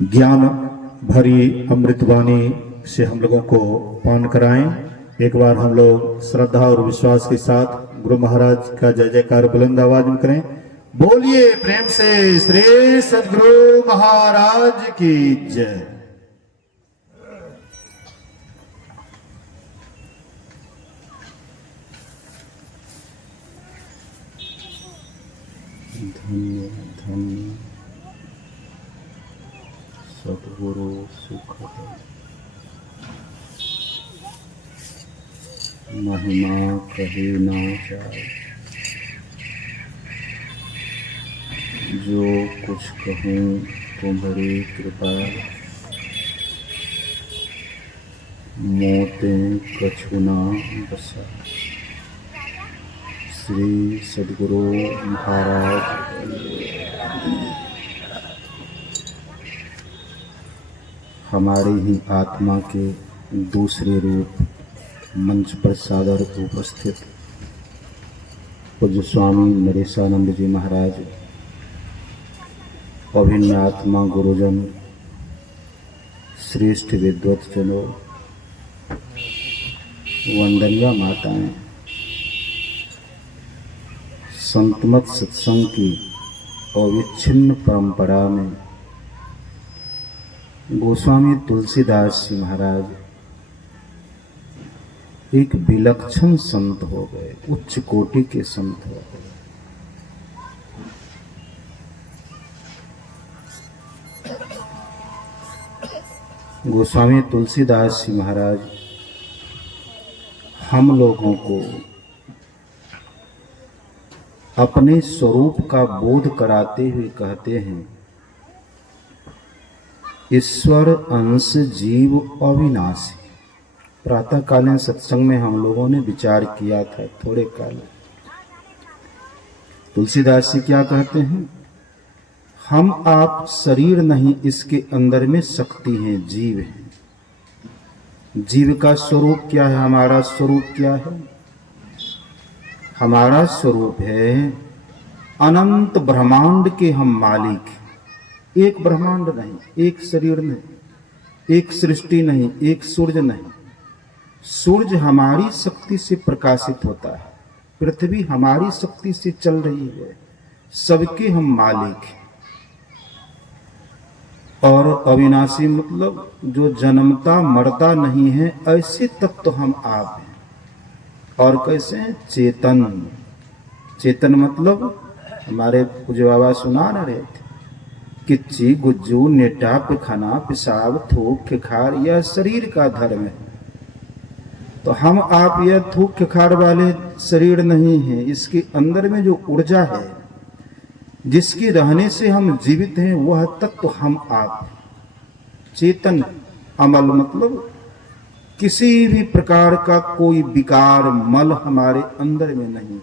ज्ञान भरी अमृतवाणी से हम लोगों को पान कराएं। एक बार हम लोग श्रद्धा और विश्वास के साथ गुरु महाराज का जय जयकार बुलंद आवाज में करें। बोलिए प्रेम से श्री सद्गुरु महाराज की जय। धन्य धन्य सद्गुरु सुख महिमा कहे ना जाए, जो कुछ कहूँ तुम्हारी कृपा, मोते कछु ना बसा। श्री सद्गुरु महाराज हमारे ही आत्मा के दूसरे रूप मंच पर सादर उपस्थित पूज्य स्वामी नरेशानंद जी महाराज, अभिन्न आत्मा गुरुजन, श्रेष्ठ विद्वत जनों, वंदनीय माताएं, संतमत सत्संग की अविच्छिन्न परंपरा में गोस्वामी तुलसीदास जी महाराज एक विलक्षण संत हो गए, उच्च कोटि के संत हो गए। गोस्वामी तुलसीदास जी महाराज हम लोगों को अपने स्वरूप का बोध कराते हुए कहते हैं, ईश्वर अंश जीव अविनाशी। प्रातःकालीन सत्संग में हम लोगों ने विचार किया था थोड़े काल। तुलसीदास जी क्या कहते हैं, हम आप शरीर नहीं, इसके अंदर में शक्ति है, जीव है। जीव का स्वरूप क्या है, हमारा स्वरूप क्या है? हमारा स्वरूप है अनंत ब्रह्मांड के हम मालिक। एक ब्रह्मांड नहीं, एक शरीर नहीं, एक सृष्टि नहीं, एक सूर्य नहीं। सूर्य हमारी शक्ति से प्रकाशित होता है, पृथ्वी हमारी शक्ति से चल रही है, सबके हम मालिक हैं। और अविनाशी मतलब जो जन्मता मरता नहीं है, ऐसे तत्व हम आप हैं। और कैसे हैं? चेतन। चेतन मतलब हमारे पूज्य बाबा सुना न रहे थे, किच्ची गुज्जू नेटा पिखाना पिसाब थूक खिखार, यह शरीर का धर्म है। तो हम आप यह थूक खिखार वाले शरीर नहीं है, इसके अंदर में जो ऊर्जा है जिसके रहने से हम जीवित हैं, वह तत्व हम आप। चेतन। अमल मतलब किसी भी प्रकार का कोई विकार मल हमारे अंदर में नहीं,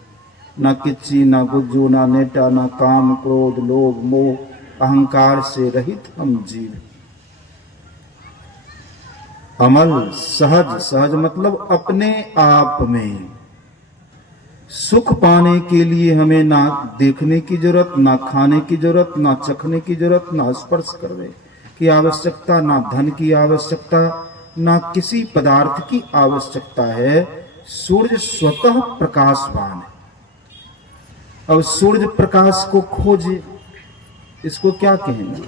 ना किच्ची, ना गुज्जू, ना नेटा, ना काम क्रोध लोभ मोह अहंकार से रहित हम जीव। अमल सहज। सहज मतलब अपने आप में। सुख पाने के लिए हमें ना देखने की जरूरत, ना खाने की जरूरत, ना चखने की जरूरत, ना स्पर्श करने की आवश्यकता, ना धन की आवश्यकता, ना किसी पदार्थ की आवश्यकता है। सूर्य स्वतः प्रकाशवान है। अब सूर्य प्रकाश को खोजे, इसको क्या कहेंगे?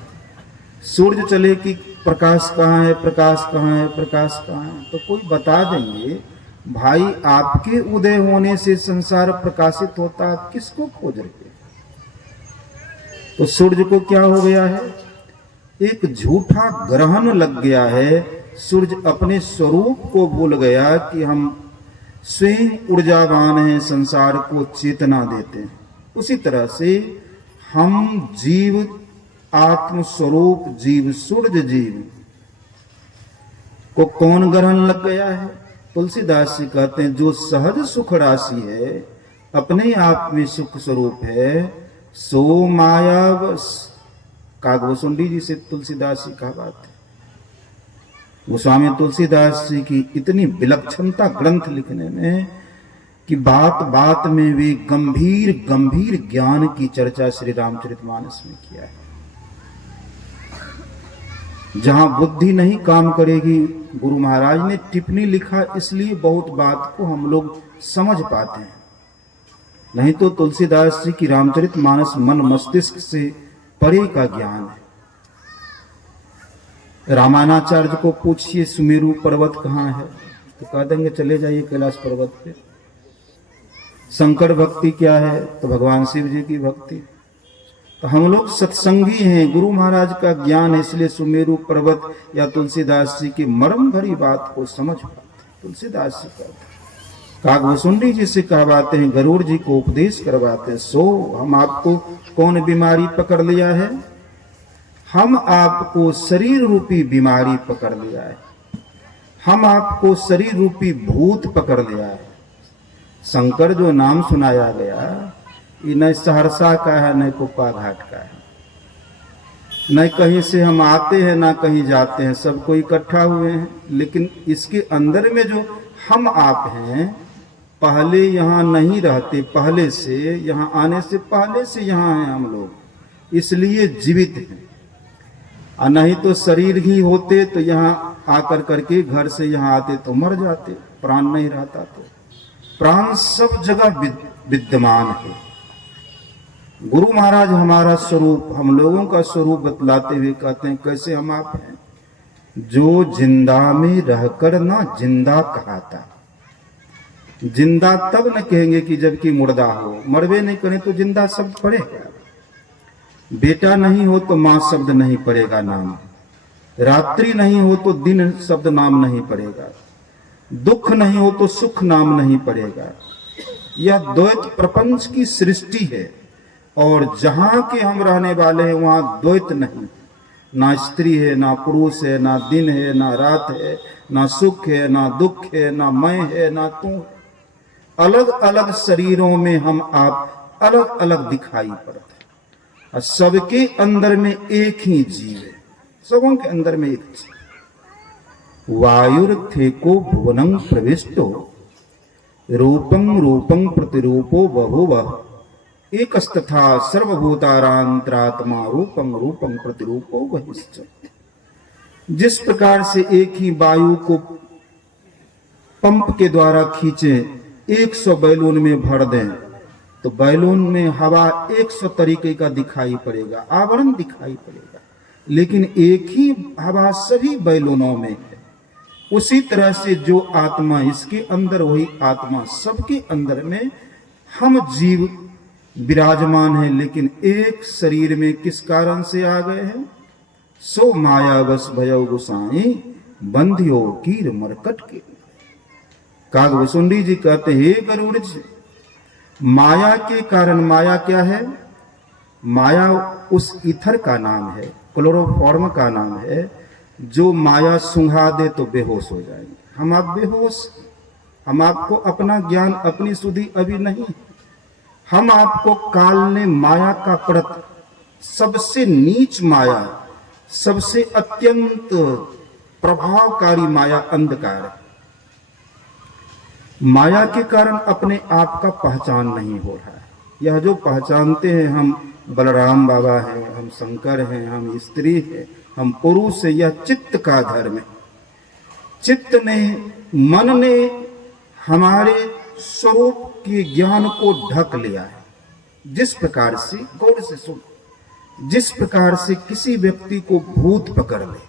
सूर्य चले कि प्रकाश कहाँ है, प्रकाश कहाँ है, प्रकाश कहाँ है, तो कोई बता देंगे भाई आपके उदय होने से संसार प्रकाशित होता, किसको खोज रहे? तो सूर्य को क्या हो गया है? एक झूठा ग्रहण लग गया है। सूर्य अपने स्वरूप को भूल गया कि हम स्वयं ऊर्जावान हैं, संसार को चेतना देते हैं। उसी तरह से हम जीव आत्म स्वरूप जीव, सूर्य जीव को कौन ग्रहण लग गया है? तुलसीदास जी कहते हैं, जो सहज सुख राशि है, अपने आप में सुख स्वरूप है, सो माया बस। कागभूषुंडी जी से तुलसीदास जी का बात है। गोस्वामी तुलसीदास जी की इतनी विलक्षणता ग्रंथ लिखने में कि बात बात में वे गंभीर गंभीर ज्ञान की चर्चा श्री रामचरितमानस में किया है। जहां बुद्धि नहीं काम करेगी, गुरु महाराज ने टिप्पणी लिखा, इसलिए बहुत बात को हम लोग समझ पाते हैं। नहीं तो तुलसीदास जी की रामचरितमानस मन मस्तिष्क से परे का ज्ञान है। रामायणाचार्य को पूछिए सुमेरु पर्वत कहाँ है, तो कह देंगे चले जाइए कैलाश पर्वत पे। शंकर भक्ति क्या है, तो भगवान शिव जी की भक्ति। तो हम लोग सत्संगी हैं, गुरु महाराज का ज्ञान है, इसलिए सुमेरु पर्वत या तुलसीदास जी की मर्म भरी बात को समझ पाते। तुलसीदास जी का कागभूषुंडी जी से कहवाते हैं, गरुड़ जी को उपदेश करवाते हैं, सो हम आपको कौन बीमारी पकड़ लिया है? हम आपको शरीर रूपी बीमारी पकड़ लिया है, हम आपको शरीर रूपी भूत पकड़ लिया है। शंकर जो नाम सुनाया गया, ये न सहरसा का है, न कुप्पा घाट का है, न कहीं से हम आते हैं ना कहीं जाते हैं, सबको इकट्ठा हुए हैं। लेकिन इसके अंदर में जो हम आप हैं, पहले यहाँ नहीं रहते, पहले से यहाँ आने से पहले से यहाँ हैं हम लोग, इसलिए जीवित हैं। और नहीं तो शरीर ही होते तो यहाँ आकर करके घर से यहाँ आते तो मर जाते, प्राण नहीं रहता। तो प्राण सब जगह विद्यमान है। गुरु महाराज हमारा स्वरूप, हम लोगों का स्वरूप बतलाते हुए कहते हैं, कैसे हम आप हैं? जो जिंदा में रहकर ना जिंदा कहाता। जिंदा तब न कहेंगे कि जबकि मुर्दा हो, मरवे नहीं करें तो जिंदा शब्द पड़ेगा। बेटा नहीं हो तो मां शब्द नहीं पड़ेगा नाम, रात्रि नहीं हो तो दिन शब्द नाम नहीं पड़ेगा, दुख नहीं हो तो सुख नाम नहीं पड़ेगा। यह द्वैत प्रपंच की सृष्टि है, और जहां के हम रहने वाले हैं वहां द्वैत नहीं, ना स्त्री है, ना पुरुष है, ना दिन है, ना रात है, ना सुख है, ना दुख है, ना मैं है, ना तू। अलग अलग शरीरों में हम आप अलग अलग दिखाई पड़ते हैं, और सबके अंदर में एक ही जीव है, सबों के अंदर में एक जीव। वायुर्थेको भुवनं प्रविष्टो रूपं रूपं प्रतिरूपो बहुवः एकस्तथा सर्वभूतारांतरात्मा रूपं रूपं प्रतिरूपो बहिश्च। जिस प्रकार से एक ही वायु को पंप के द्वारा खींचे, 100 बैलून में भर दें तो बैलून में हवा 100 तरीके का दिखाई पड़ेगा, आवरण दिखाई पड़ेगा, लेकिन एक ही हवा सभी बैलूनों में है। उसी तरह से जो आत्मा इसके अंदर, वही आत्मा सबके अंदर में हम जीव विराजमान है, लेकिन एक शरीर में किस कारण से आ गए हैं? सो माया बस भयो गुसाई बंधियो कीर मरकट के। कागभूषुंडी जी कहते हैं, हे गरुड़ जी, माया के कारण, माया क्या है? माया उस ईथर का नाम है, क्लोरोफॉर्म का नाम है, जो माया सुंघा दे तो बेहोश हो जाएंगे। हम आप बेहोश, हम आपको अपना ज्ञान, अपनी सुधि अभी नहीं। हम आपको काल ने माया का प्रत, सबसे नीच माया, सबसे अत्यंत प्रभावकारी माया अंधकार है। माया के कारण अपने आप का पहचान नहीं हो रहा है। यह जो पहचानते हैं हम बलराम बाबा हैं, हम शंकर हैं, हम स्त्री हैं, हम पुरुष हैं, यह चित्त का धर्म है। चित्त ने, मन ने हमारे स्वरूप के ज्ञान को ढक लिया है। जिस प्रकार से, गौर से सुन, जिस प्रकार से किसी व्यक्ति को भूत पकड़ ले,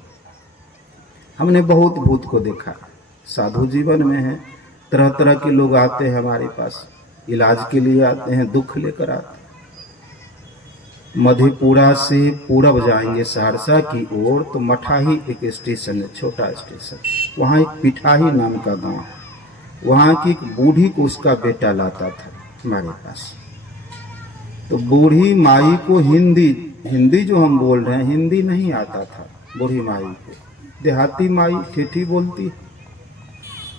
हमने बहुत भूत को देखा, साधु जीवन में है, तरह तरह के लोग आते हैं हमारे पास, इलाज के लिए आते हैं, दुख लेकर आते हैं। मधेपुरा से पूरब जाएंगे सहरसा की ओर तो मठाही एक स्टेशन है, छोटा स्टेशन, वहाँ एक पिठाही नाम का गांव है। वहाँ की एक बूढ़ी को उसका बेटा लाता था हमारे पास। तो बूढ़ी माई को हिंदी जो हम बोल रहे हैं, हिंदी नहीं आता था बूढ़ी माई को, देहाती माई ठेठी बोलती।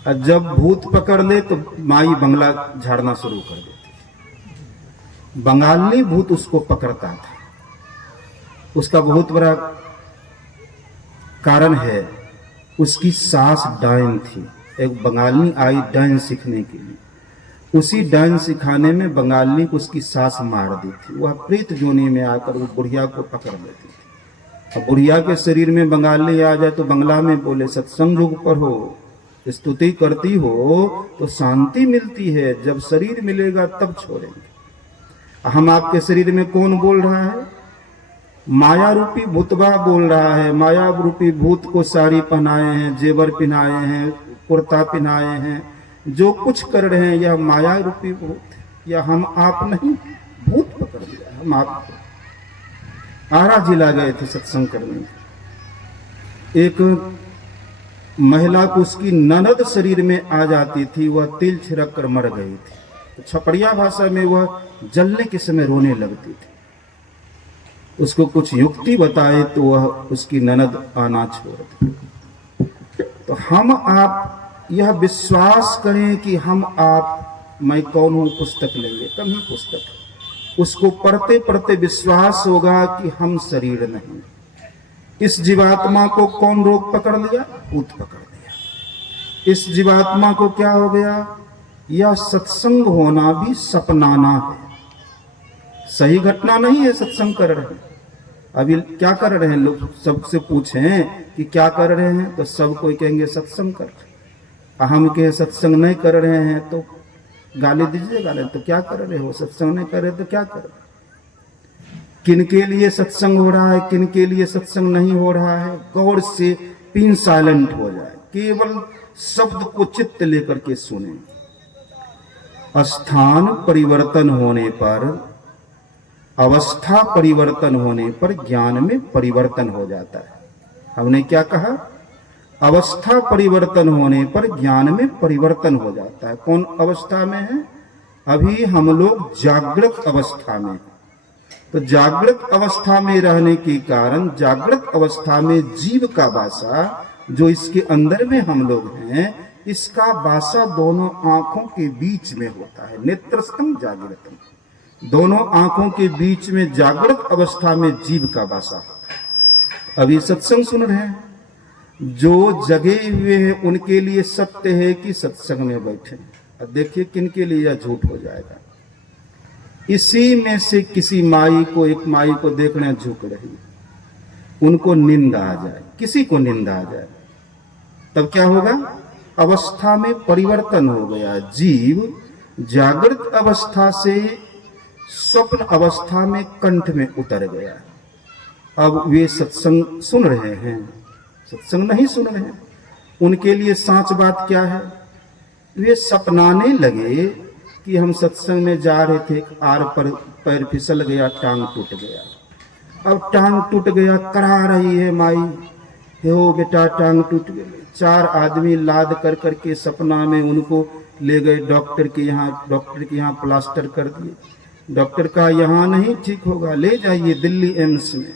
और जब भूत पकड़ ले तो माई बंगला झाड़ना शुरू कर देती। बंगाली भूत उसको पकड़ता था। उसका बहुत बड़ा कारण है, उसकी सास डायन थी। एक बंगाली आई डायन सीखने के लिए, उसी डायन सिखाने में बंगाली को उसकी सास मार दी थी। वह प्रेत जोनी में आकर वो बुढ़िया को पकड़ लेती थी। अब बुढ़िया के शरीर में बंगाली आ जाए तो बंगला में बोले, सत्संग युग पर हो, स्तुति करती हो तो शांति मिलती है, जब शरीर मिलेगा तब छोड़ेंगे। हम आपके शरीर में कौन बोल रहा है? माया रूपी भूतबा बोल रहा है। माया रूपी भूत को साड़ी पहनाए हैं, जेवर पहनाए हैं, कुर्ता पहनाए हैं, जो कुछ कर रहे हैं यह माया रूपी भूत है। या हम आप नहीं, भूत पकड़ लिया। हम आप आरा जिला गए थे सत्संग करने। एक महिला को उसकी ननद शरीर में आ जाती थी, वह तिल छिड़क कर मर गई थी। तो छपड़िया भाषा में वह जलने के समय रोने लगती थी। उसको कुछ युक्ति बताए तो वह उसकी ननद आना छोड़ दी। तो हम आप यह विश्वास करें कि हम आप, मैं कौन हूं, पुस्तक लेंगे, कम ही पुस्तक, उसको पढ़ते पढ़ते विश्वास होगा कि हम शरीर नहीं। इस जीवात्मा को कौन रोग पकड़ लिया? भूत पकड़ लिया। इस जीवात्मा को क्या हो गया? यह सत्संग होना भी सपनाना है, सही घटना नहीं है। सत्संग कर रहे हैं, अभी क्या कर रहे हैं लोग? सबसे पूछें कि क्या कर रहे हैं तो सब कोई कहेंगे सत्संग कर रहे हैं। हम कहे सत्संग नहीं कर रहे हैं तो गाली दीजिए, गाली तो क्या कर रहे हो? सत्संग नहीं कर रहे तो क्या कर रहे? किन के लिए सत्संग हो रहा है, किन के लिए सत्संग नहीं हो रहा है? गौर से पिन साइलेंट हो जाए, केवल शब्द को चित्त लेकर के सुने। स्थान परिवर्तन होने पर, अवस्था परिवर्तन होने पर ज्ञान में परिवर्तन हो जाता है। हमने क्या कहा? अवस्था परिवर्तन होने पर ज्ञान में परिवर्तन हो जाता है। कौन अवस्था में है? अभी हम लोग जागृत अवस्था में। तो जागृत अवस्था में रहने के कारण, जागृत अवस्था में जीव का वासा जो इसके अंदर में हम लोग हैं, इसका वासा दोनों आंखों के बीच में होता है। नेत्रस्थम जागृतम, दोनों आंखों के बीच में जागृत अवस्था में जीव का वासा होता है। अभी सत्संग सुन रहे हैं, जो जगे हुए हैं उनके लिए सत्य है कि सत्संग में बैठे। अब देखिए किन के लिए यह झूठ हो जाएगा। इसी में से किसी माई को, एक माई को देखना झुक रही, उनको निंदा आ जाए, किसी को निंदा आ जाए, तब क्या होगा? अवस्था में परिवर्तन हो गया। जीव जागृत अवस्था से स्वप्न अवस्था में, कंठ में उतर गया। अब वे सत्संग सुन रहे हैं, सत्संग नहीं सुन रहे हैं। उनके लिए सच बात क्या है? वे सपनाने लगे कि हम सत्संग में जा रहे थे, आर पर पैर फिसल गया, टांग टूट गया। अब टांग टूट गया, करा रही है माई, हो बेटा टांग टूट गई। 4 आदमी लाद कर करके सपना में उनको ले गए डॉक्टर के यहाँ। डॉक्टर के यहाँ प्लास्टर कर दिए। डॉक्टर कहा यहाँ नहीं ठीक होगा, ले जाइए दिल्ली एम्स में।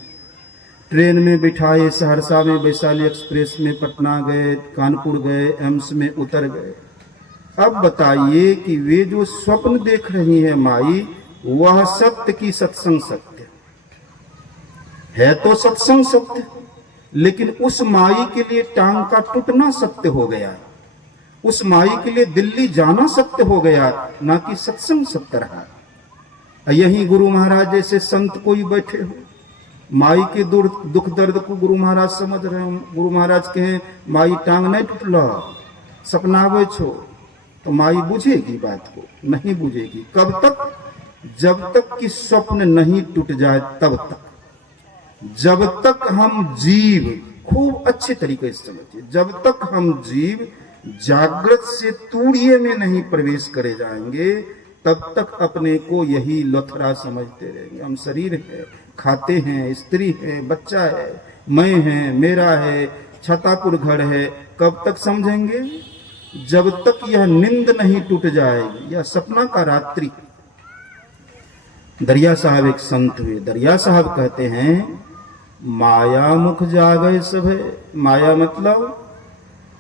ट्रेन में बिठाए, सहरसा में वैशाली एक्सप्रेस में पटना गए, कानपुर गए, एम्स में उतर गए। अब बताइए कि वे जो स्वप्न देख रही है माई, वह सत्य की सत्संग सत्य है? तो सत्संग सत्य, लेकिन उस माई के लिए टांग का टूटना सत्य हो गया, उस माई के लिए दिल्ली जाना सत्य हो गया, ना कि सत्संग सत्य रहा। यही गुरु महाराज जैसे संत कोई बैठे हो, माई के दुख दर्द को गुरु महाराज समझ रहे हो। गुरु महाराज कहे माई टांग नहीं टूटला, सपनावे छो, तो माई बुझेगी बात को? नहीं बुझेगी। कब तक? जब तक कि स्वप्न नहीं टूट जाए, तब तक। जब तक हम जीव, खूब अच्छे तरीके से समझिए, जब तक हम जीव जागृत से तूड़िए में नहीं प्रवेश करे जाएंगे, तब तक अपने को यही लथड़ा समझते रहेंगे। हम शरीर है, खाते हैं, स्त्री है, बच्चा है, मैं है, मेरा है, छतापुर घर है। कब तक समझेंगे? जब तक यह नींद नहीं टूट जाएगी, यह सपना का रात्रि। दरिया साहब एक संत हुए। दरिया साहब कहते हैं माया मुख जागे सभे। माया मतलब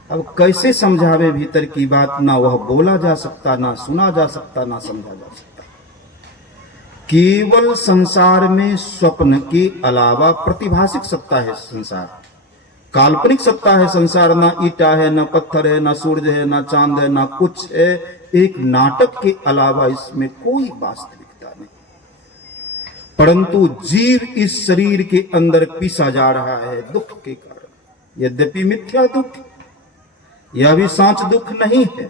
अब कैसे समझावे भीतर की बात, ना वह बोला जा सकता, ना सुना जा सकता, ना समझा जा सकता। केवल संसार में स्वप्न के अलावा प्रतिभाषिक सत्ता है संसार, काल्पनिक सत्ता है संसार। ना ईटा है, ना पत्थर है, ना सूरज है, ना चांद है, ना कुछ है। एक नाटक के अलावा इसमें कोई वास्तविकता नहीं। परंतु जीव इस शरीर के अंदर पिसा जा रहा है दुख के कारण। यद्यपि मिथ्या दुख, यह भी सांच दुख नहीं है,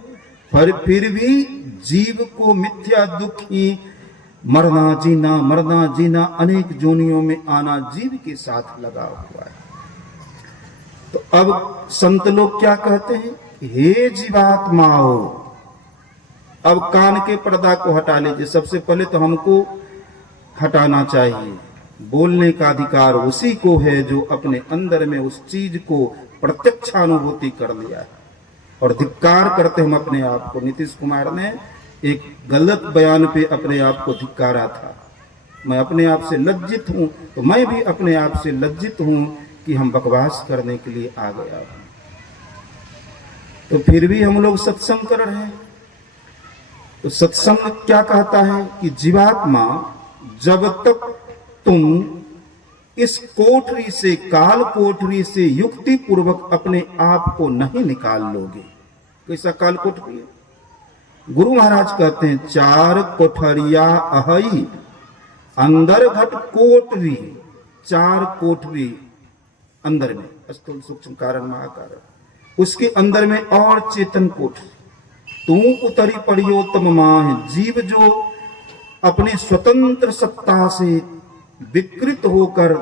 पर फिर भी जीव को मिथ्या दुख ही मरना जीना अनेक जोनियों में आना जीव के साथ लगा हुआ है। तो अब संत लोग क्या कहते हैं, हे जीवात्माओ, अब कान के पर्दा को हटा लीजिए। सबसे पहले तो हमको हटाना चाहिए। बोलने का अधिकार उसी को है जो अपने अंदर में उस चीज को प्रत्यक्षानुभूति कर लिया है। और धिक्कार करते हम अपने आप को। नीतीश कुमार ने एक गलत बयान पे अपने आप को धिक्कारा था। मैं अपने आप से लज्जित हूं, तो मैं भी अपने आप से लज्जित हूं कि हम बकवास करने के लिए आ गया हूं। तो फिर भी हम लोग सत्संग कर रहे हैं। तो सत्संग क्या कहता है कि जीवात्मा, जब तक तुम इस कोठरी से, काल कोठरी से युक्ति पूर्वक अपने आप को नहीं निकाल लोगे। कैसा काल कोठरी है? गुरु महाराज कहते हैं, चार कोठरिया अहई, अंदर घट कोठरी, चार कोठरी अंदर में, स्थूल सूक्ष्म कारण महाकारण, उसके अंदर में और चेतन कोठरी। तू उतरी परियोतम माह, जीव जो अपने स्वतंत्र सत्ता से विकृत होकर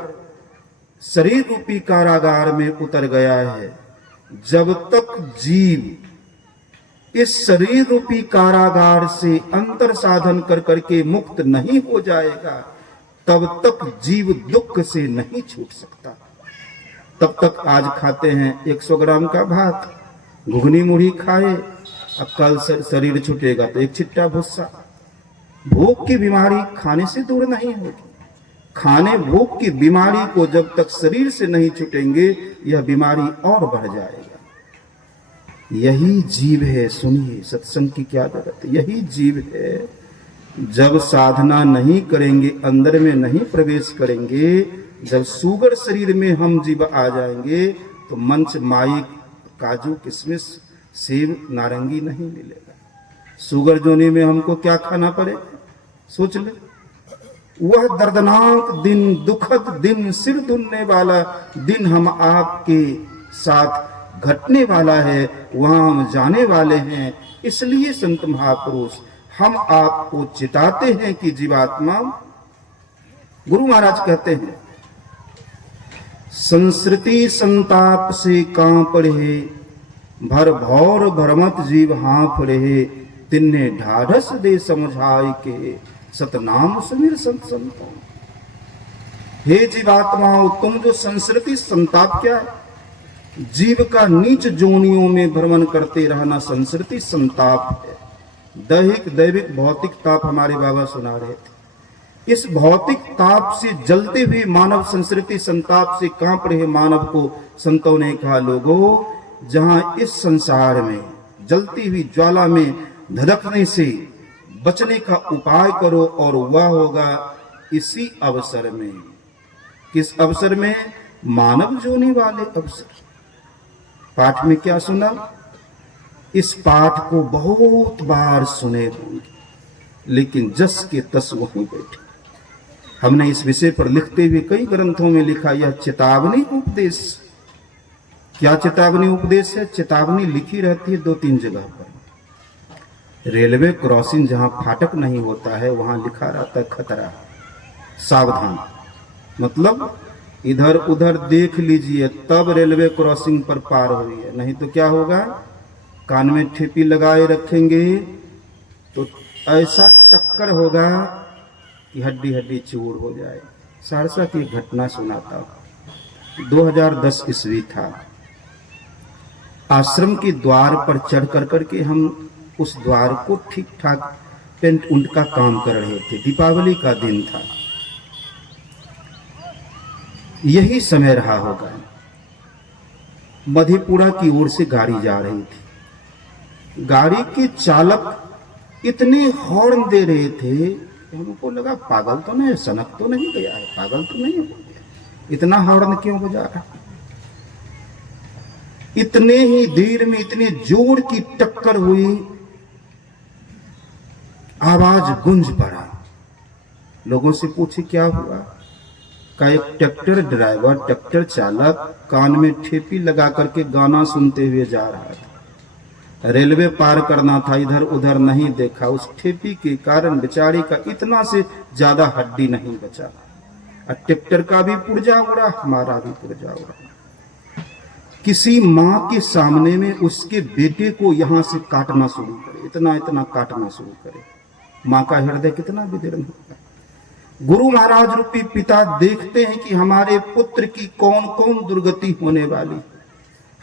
शरीर रूपी कारागार में उतर गया है, जब तक जीव इस शरीर रूपी कारागार से अंतर साधन कर करके मुक्त नहीं हो जाएगा, तब तक जीव दुख से नहीं छूट सकता। तब तक आज खाते हैं 100 ग्राम का भात, घुगनी मुढ़ी खाए, अब कल शरीर छूटेगा तो एक छिट्टा भुस्सा। भूख की बीमारी खाने से दूर नहीं होगी। खाने भूख की बीमारी को जब तक शरीर से नहीं छूटेंगे, यह बीमारी और बढ़ जाएगा। यही जीव है। सुनिए, सत्संग की क्या जरूरत है। यही जीव है। जब साधना नहीं करेंगे, अंदर में नहीं प्रवेश करेंगे, जब सुगर शरीर में हम जीव आ जाएंगे, तो मंच, माई, काजू, किशमिश, सेब, नारंगी नहीं मिलेगा। सुगर जोनी में हमको क्या खाना पड़ेगा, सोच ले। वह दर्दनाक दिन, दुखद दिन, सिर धुनने वाला दिन हम आपके साथ घटने वाला है, वहां हम जाने वाले हैं। इसलिए संत महापुरुष हम आपको चिताते हैं कि जीवात्मा, गुरु महाराज कहते हैं, संस्कृति संताप से कांप रहे, भर भौर भरमत जीव हाँफ रहे, तिन्ने ढाढ़स दे समझाई के, सतनाम सुमिर संत संतों। हे जीवात्माओं, तुम जो संस्कृति संताप, क्या है? जीव का नीच जोनियों में भ्रमण करते रहना संस्कृति संताप है। दैहिक दैविक भौतिक ताप हमारे बाबा सुना रहे थे। इस भौतिक ताप से जलते हुए मानव, संस्कृति संताप से कांप रहे मानव को संतों ने कहा, लोगों, जहां इस संसार में जलती हुई ज्वाला में धधकने से बचने का उपाय करो, और वह होगा इसी अवसर में। किस अवसर में? मानव जोनी वाले अवसर। पाठ में क्या सुना? इस पाठ को बहुत बार सुने होंगे, लेकिन जस के तस वहीं बैठे। हमने इस विषय पर लिखते हुए कई ग्रंथों में लिखा, यह चेतावनी उपदेश। क्या चेतावनी उपदेश है? चेतावनी लिखी रहती है 2-3 जगह पर। रेलवे क्रॉसिंग जहां फाटक नहीं होता है, वहां लिखा रहता है खतरा, सावधान। मतलब इधर उधर देख लीजिए, तब रेलवे क्रॉसिंग पर पार हुई है, नहीं तो क्या होगा, कान में ठेपी लगाए रखेंगे तो ऐसा टक्कर होगा कि हड्डी हड्डी चूर हो जाए। सहरसा की घटना सुनाता हूं। 2010 ईस्वी था। आश्रम के द्वार पर चढ़ कर करके हम उस द्वार को ठीक ठाक पेंट उंट का काम कर रहे थे। दीपावली का दिन था। यही समय रहा होगा। मधेपुरा की ओर से गाड़ी जा रही थी। गाड़ी के चालक इतने हॉर्न दे रहे थे, हमको लगा पागल तो नहीं, सनक तो नहीं गया है, पागल तो नहीं हो गया, इतना हॉर्न क्यों बजा रहा। इतने ही देर में इतने जोर की टक्कर हुई, आवाज गूंज पड़ा। लोगों से पूछे क्या हुआ, का एक ट्रैक्टर ड्राइवर, ट्रैक्टर चालक कान में ठेपी लगा करके गाना सुनते हुए जा रहा था। रेलवे पार करना था, इधर उधर नहीं देखा, उस ठेपी के कारण बेचारी का इतना से ज्यादा हड्डी नहीं बचा। ट्रैक्टर का भी पुर्जा उड़ा, हमारा भी पुर्जा उड़ा। किसी माँ के सामने में उसके बेटे को यहां से काटना शुरू करे, इतना इतना काटना शुरू करे, माँ का हृदय कितना विदीर्ण होता है। गुरु महाराज रूपी पिता देखते हैं कि हमारे पुत्र की कौन कौन दुर्गति होने वाली,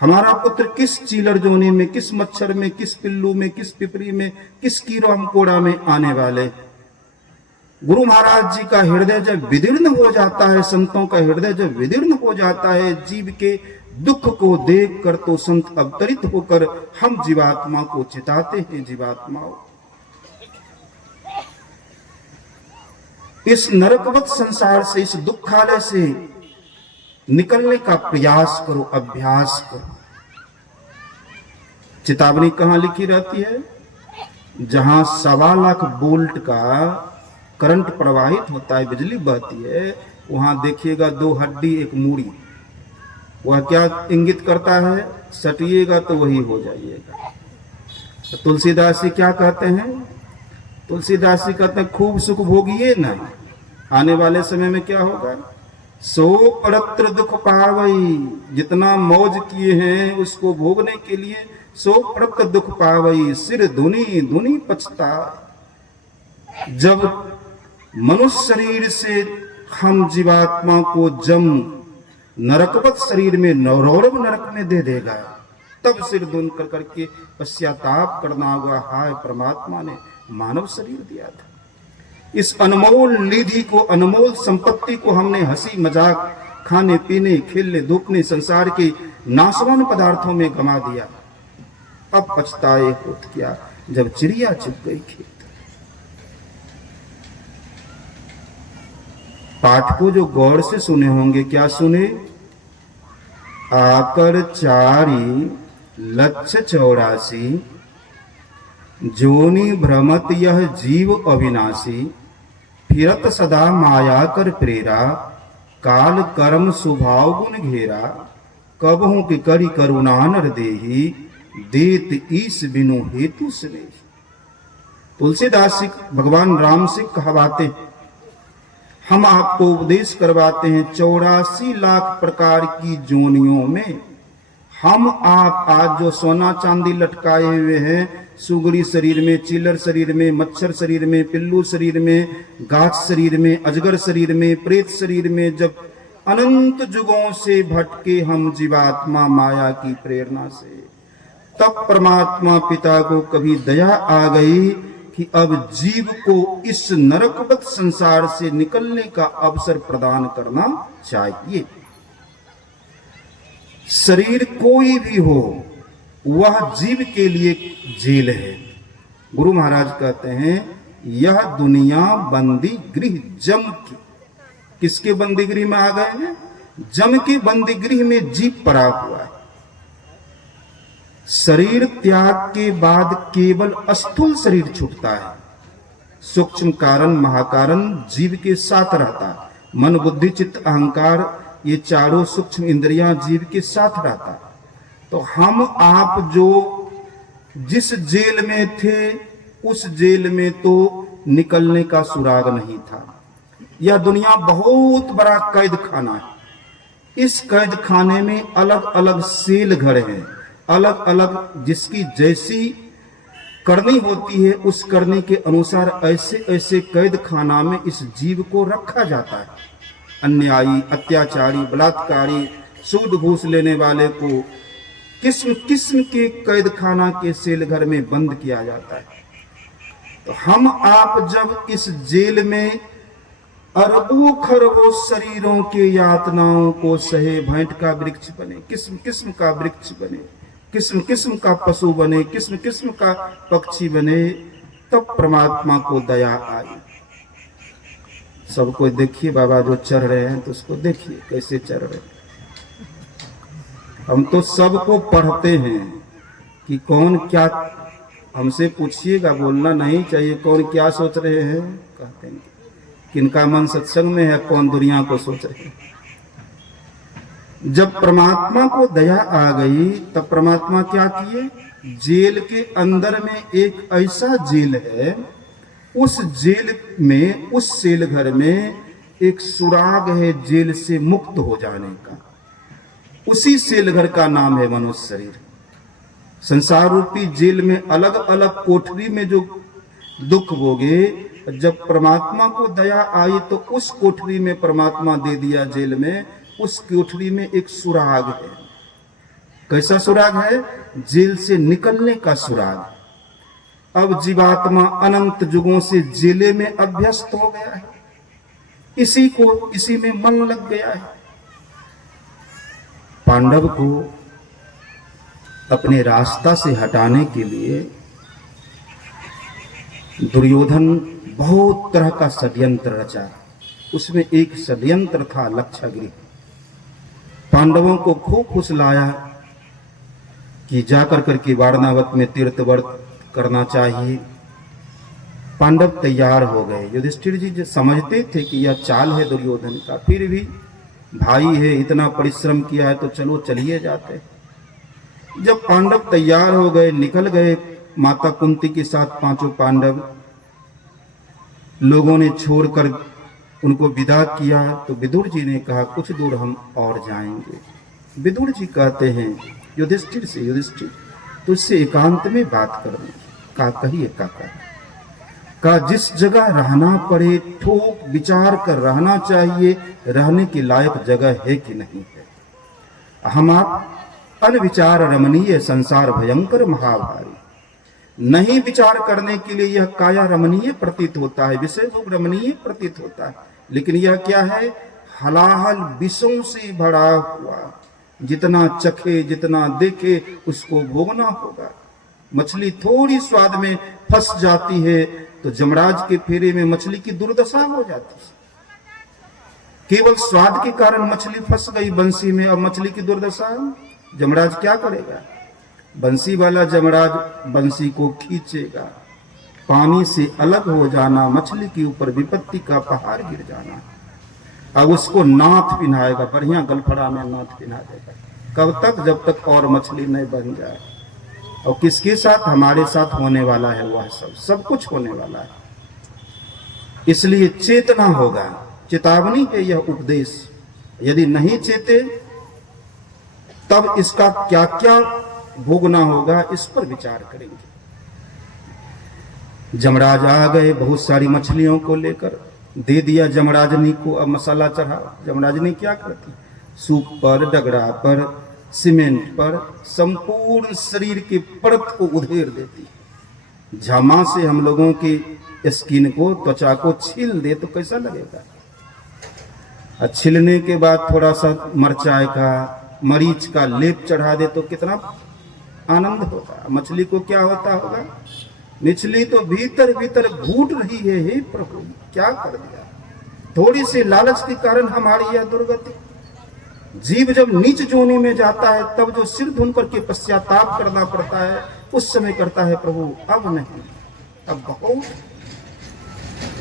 हमारा पुत्र किस चीलर जोनी में, किस मच्छर में, किस पिल्लू में, किस पिपरी में, किस कीड़ा मकोड़ा में आने वाले। गुरु महाराज जी का हृदय जब विदीर्ण हो जाता है, संतों का हृदय जब विदीर्ण हो जाता है, जीव के दुख को देख कर तो संत अवतरित होकर हम जीवात्मा को चिताते हैं। जीवात्माओं, इस नरकवत संसार से, इस दुखालय से निकलने का प्रयास करो, अभ्यास करो। चेतावनी कहां लिखी रहती है? जहां 1.25 लाख वोल्ट का करंट प्रवाहित होता है, बिजली बहती है, वहां देखिएगा 2 हड्डी एक मूड़ी। वह क्या इंगित करता है? सटिएगा तो वही हो जाइएगा। तो तुलसीदास जी क्या कहते हैं? तुलसीदास जी कहते हैं खूब सुख भोगिए ना, आने वाले समय में क्या होगा? सो परत्र दुख पावई, जितना मौज किए हैं उसको भोगने के लिए सो परत्र दुख पावई, सिर धुनी धुनी पछता। जब मनुष्य शरीर से हम जीवात्मा को जम नरकवत शरीर में, नौरौरव नरक में दे देगा, तब सिर धुन कर करके पश्चाताप करना होगा, हाय परमात्मा ने मानव शरीर दिया था। इस अनमोल निधि को, अनमोल संपत्ति को हमने हंसी मजाक, खाने पीने, खेलने धूपने, संसार के नाशवान पदार्थों में गंवा दिया। अब पछताए होत क्या, जब चिड़िया चुग गई खेत। पाठ को जो गौर से सुने होंगे, क्या सुने? आकर 4,84,00,000 जोनि भ्रमत यह जीव अविनाशी, फिरत सदा माया कर प्रेरा, काल कर्म स्वभाव गुण घेरा, कबहू कि करी करुणा नर देही, देत ईस बिनु हेतु स्नेह। तुलसीदास जी भगवान राम से कहवाते, हम आपको उपदेश करवाते हैं 84 लाख प्रकार की जोनियों में हम आप आज जो सोना चांदी लटकाए हुए हैं, सुगड़ी शरीर में, चीलर शरीर में, मच्छर शरीर में, पिल्लू शरीर में, गाछ शरीर में, अजगर शरीर में, प्रेत शरीर में, जब अनंत युगों से भटके हम जीवात्मा माया की प्रेरणा से, तब परमात्मा पिता को कभी दया आ गई कि अब जीव को इस नरकवत संसार से निकलने का अवसर प्रदान करना चाहिए। शरीर कोई भी हो, वह जीव के लिए जेल है। गुरु महाराज कहते हैं यह दुनिया बंदी गृह जम की। किसके बंदी गृह में आ गए हैं? जम के बंदी गृह में जीव पड़ा हुआ है। शरीर त्याग के बाद केवल स्थूल शरीर छूटता है। सूक्ष्म कारण महाकारण जीव के साथ रहता है। मन बुद्धि चित्त अहंकार, ये चारों सूक्ष्म इंद्रियां जीव के साथ रहता है। तो हम आप जो जिस जेल में थे, उस जेल में तो निकलने का सुराग नहीं था। यह दुनिया बहुत बड़ा कैद खाना है। इस कैद खाने में अलग अलग सेल घर हैं, अलग अलग जिसकी जैसी करनी होती है उस करने के अनुसार ऐसे ऐसे कैद खाना में इस जीव को रखा जाता है। अन्यायी, अत्याचारी, बलात्कारी, सूद घूस लेने वाले को किस्म किस्म के कैद खाना के सेल घर में बंद किया जाता है। तो हम आप जब इस जेल में अरबों खरबों शरीरों के यातनाओं को सहे, भेंट का वृक्ष बने, किस्म किस्म का वृक्ष बने, किस्म किस्म का पशु बने, किस्म किस्म का पक्षी बने, तब परमात्मा को दया आई। सबको देखिए बाबा जो चढ़ रहे हैं तो उसको देखिए कैसे चढ़ रहे हैं। हम तो सबको पढ़ते हैं कि कौन क्या, हमसे पूछिएगा, बोलना नहीं चाहिए कौन क्या सोच रहे हैं, कहते हैं किनका मन सत्संग में है, कौन दुनिया को सोच रहे हैं। जब परमात्मा को दया आ गई तब परमात्मा क्या किए, जेल के अंदर में एक ऐसा जेल है, उस जेल में, उस सेल घर में एक सुराग है जेल से मुक्त हो जाने का। उसी सेल घर का नाम है मनुष्य शरीर। संसार रूपी जेल में अलग अलग कोठरी में जो दुख भोगे, जब परमात्मा को दया आई तो उस कोठरी में परमात्मा दे दिया जेल में, उस कोठरी में एक सुराग है। कैसा सुराग है? जेल से निकलने का सुराग। अब जीवात्मा अनंत युगों से जेले में अभ्यस्त हो गया है, इसी में मन लग गया है। पांडव को अपने रास्ता से हटाने के लिए दुर्योधन बहुत तरह का षड्यंत्र रचा। उसमें एक षड्यंत्र था लक्षागृह। पांडवों को खूब फुसलाया कि जाकर करके वारणावत में तीर्थ व्रत करना चाहिए। पांडव तैयार हो गए। युधिष्ठिर जी समझते थे कि यह चाल है दुर्योधन का, फिर भी भाई है, इतना परिश्रम किया है तो चलो चलिए जाते। जब पांडव तैयार हो गए, निकल गए माता कुंती के साथ पांचों पांडव, लोगों ने छोड़कर उनको विदा किया तो विदुर जी ने कहा कुछ दूर हम और जाएंगे। विदुर जी कहते हैं युधिष्ठिर से, युधिष्ठिर तुझसे एकांत में बात करनी। कहा कहिए काका। कहा जिस जगह रहना पड़े ठोक विचार कर रहना चाहिए, रहने के लायक जगह है कि नहीं है। हम आप अनविचार रमणीय संसार भयंकर महाभारी। नहीं विचार करने के लिए यह काया रमणीय प्रतीत होता है, विषय भोग रमणीय प्रतीत होता है, लेकिन यह क्या है? हलाहल विषों से भरा हुआ। जितना चखे जितना देखे उसको भोगना होगा। मछली थोड़ी स्वाद में फंस जाती है तो जमराज के फेरे में मछली की दुर्दशा हो जाती है। केवल स्वाद के कारण मछली फंस गई बंसी में, अब मछली की दुर्दशा। जमराज क्या करेगा? बंसी वाला जमराज बंसी को खींचेगा। पानी से अलग हो जाना, मछली के ऊपर विपत्ति का पहाड़ गिर जाना। अब उसको नाथ पिन्हाएगा, बढ़िया गलफड़ा में नाथ पिन्हा देगा। कब तक? जब तक और मछली नहीं बन जाए। और किसके साथ? हमारे साथ होने वाला है वह सब कुछ होने वाला है। इसलिए चेतना होगा। चेतावनी है यह उपदेश। यदि नहीं चेते तब इसका क्या क्या भोगना होगा, इस पर विचार करेंगे। जमराज आ गए बहुत सारी मछलियों को लेकर, दे दिया जमराजनी को। अब मसाला चढ़ा। जमराजनी क्या करती? सूप पर, डगरा पर, सीमेंट पर संपूर्ण शरीर के परत को उधेड़ देती। झामा से हम लोगों की स्किन को, त्वचा को छील दे तो कैसा लगेगा? और छिलने के बाद थोड़ा सा मरचाई का, मरीच का लेप चढ़ा दे तो कितना आनंद होता। मछली को क्या होता होगा? मछली तो भीतर भीतर घूट रही है, हे प्रभु क्या कर दिया। थोड़ी सी लालच के कारण हमारी यह दुर्गति। जीव जब नीच जोनी में जाता है तब जो सिर धुन करके पश्चाताप करना पड़ता है, उस समय करता है प्रभु अब नहीं, अब बहुत।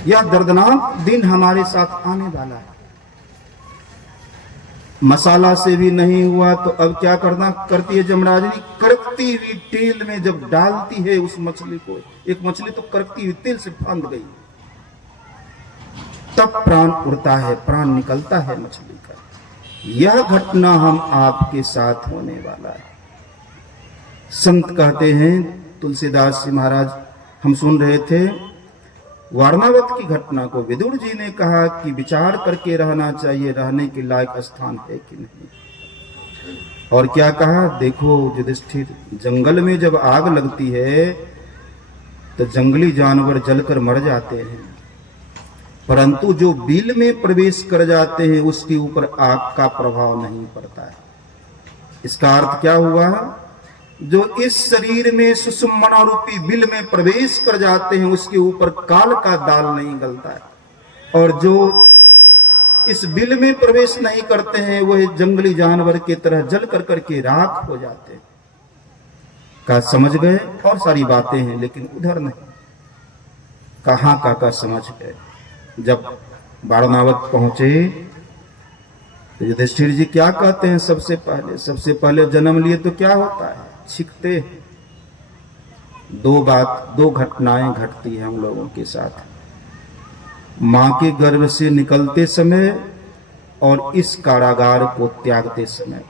यह दर्दनाक दिन हमारे साथ आने वाला है। मसाला से भी नहीं हुआ तो अब क्या करना करती है जमराजनी? करकती हुई तेल में जब डालती है उस मछली को, एक मछली तो करकती हुई तेल से फांद गई, तब प्राण उड़ता है, प्राण निकलता है मछली का। यह घटना हम आपके साथ होने वाला है। संत कहते हैं, तुलसीदास जी महाराज हम सुन रहे थे वारणावत की घटना को। विदुर जी ने कहा कि विचार करके रहना चाहिए, रहने के लायक स्थान है कि नहीं। और क्या कहा? देखो युधिष्ठिर, जंगल में जब आग लगती है तो जंगली जानवर जलकर मर जाते हैं, परंतु जो बिल में प्रवेश कर जाते हैं उसके ऊपर आग का प्रभाव नहीं पड़ता है। इसका अर्थ क्या हुआ? जो इस शरीर में सुषुम्ना रूपी बिल में प्रवेश कर जाते हैं उसके ऊपर काल का दाल नहीं गलता है। और जो इस बिल में प्रवेश नहीं करते हैं वह जंगली जानवर की तरह जल कर करके राख हो जाते हैं। का समझ गए? और सारी बातें हैं लेकिन उधर नहीं। कहां का समझ गए? जब वारणावत पहुंचे तो युधिष्ठिर जी क्या कहते हैं? सबसे पहले जन्म लिए तो क्या होता है? छिकते। दो घटनाएं घटती हैं हम लोगों के साथ, मां के गर्भ से निकलते समय और इस कारागार को त्यागते समय।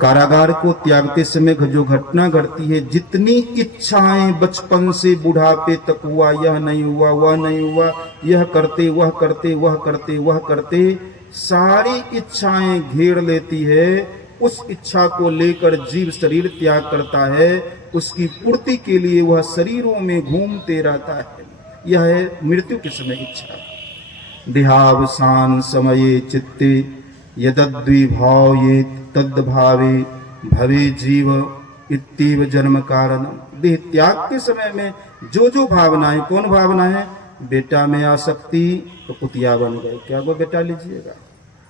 कारागार को त्यागते समय जो घटना घटती है, जितनी इच्छाएं बचपन से बुढ़ापे तक हुआ, यह नहीं हुआ, वह नहीं हुआ, यह करते, वह करते, वह करते, वह करते, सारी इच्छाएं घेर लेती है। उस इच्छा को लेकर जीव शरीर त्याग करता है, उसकी पूर्ति के लिए वह शरीरों में घूमते रहता है। यह है मृत्यु के समय इच्छा। देहावसान समये चित्ते यदद्विभावयेत तद्भावे भवे जीव इत्तीव जन्म कारण। देह त्याग के समय में जो भावनाएं, कौन भावनाएं? बेटा में आसक्ति तो कुतिया बन गए। क्या गो बेटा लीजिएगा?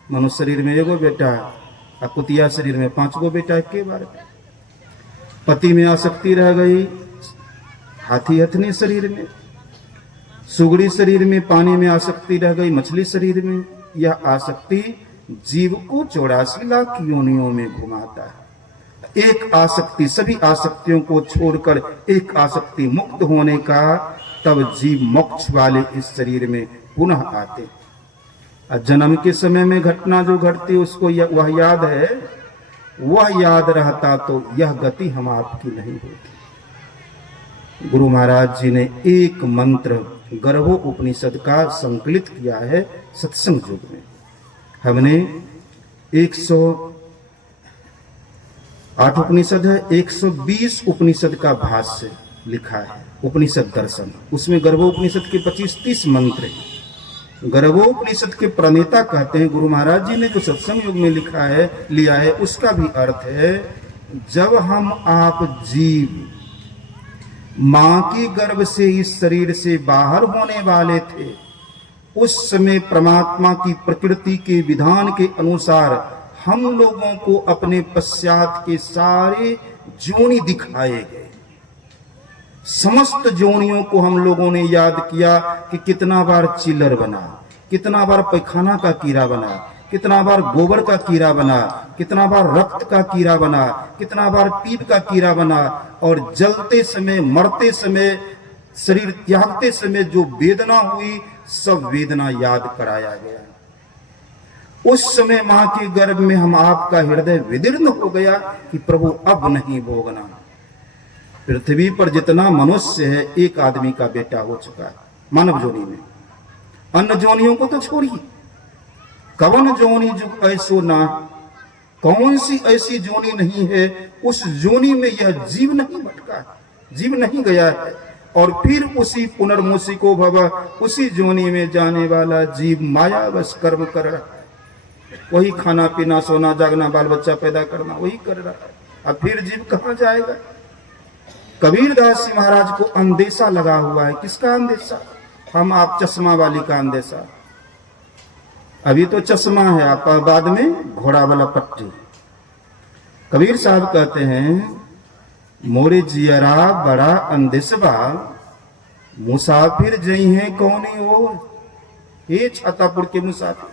मनुष्य शरीर में एगो बेटा, और कुतिया शरीर में 5 गो बेटा एक के बार। पति में आसक्ति रह गई, हाथी हथनी शरीर में, सुगड़ी शरीर में, पानी में आसक्ति रह गई, मछली शरीर में। यह आसक्ति जीव को 84 लाख योनियों में घुमाता है। एक आसक्ति, सभी आसक्तियों को छोड़कर एक आसक्ति मुक्त होने का, तब जीव मोक्ष वाले इस शरीर में पुनः आते। जन्म के समय में घटना जो घटती उसको वह याद है, वह याद रहता तो यह गति हम आपकी नहीं होती। गुरु महाराज जी ने एक मंत्र गर्भो उपनिषद का संकलित किया है सत्संग युग में। हमने 108 उपनिषद है, 120 उपनिषद का भाष्य लिखा है, उपनिषद दर्शन। उसमें गर्भोपनिषद के 25-30 मंत्र हैं। गर्भोपनिषद के प्रणेता कहते हैं, गुरु महाराज जी ने जो सत्संग युग में लिखा है, लिया है, उसका भी अर्थ है, जब हम आप जीव मां के गर्भ से इस शरीर से बाहर होने वाले थे, उस समय परमात्मा की प्रकृति के विधान के अनुसार हम लोगों को अपने पश्चात के सारे जोनि दिखाए गए। समस्त जोनियों को हम लोगों ने याद किया कि कितना बार चिल्लर बना, कितना बार पैखाना का कीड़ा बना, कितना बार गोबर का कीड़ा बना, कितना बार रक्त का कीड़ा बना, कितना बार पीप का कीड़ा बना, और जलते समय, मरते समय, शरीर त्यागते समय जो वेदना हुई, सब वेदना याद कराया गया। उस समय मां के गर्भ में हम आपका हृदय विदीर्ण हो गया कि प्रभु अब नहीं भोगना। पृथ्वी पर जितना मनुष्य है, एक आदमी का बेटा हो चुका है मानव जोनी में। अन्य जोनियों को तो छोड़िए, कवन जोनी जो ऐसो ना, कौन सी ऐसी जोनी नहीं है उस जोनी में यह जीव नहीं भटका, जीव नहीं गया है। और फिर उसी पुनर्मूषिको भव, उसी जोनी में जाने वाला जीव माया बस कर्म कर रहा है। वही खाना पीना, सोना जागना, बाल बच्चा पैदा करना, वही कर रहा है। अब फिर जीव कहां जाएगा? कबीरदास जी महाराज को अंदेशा लगा हुआ है। किसका अंदेशा? हम आप चश्मा वाली का अंदेशा। अभी तो चश्मा है, आप बाद में घोड़ा वाला पट्टी। कबीर साहब कहते हैं, मोरे जियरा बड़ा अंदेशबा, मुसाफिर जई हैं कौनी ओर। हे छातापुर के मुसाफिर,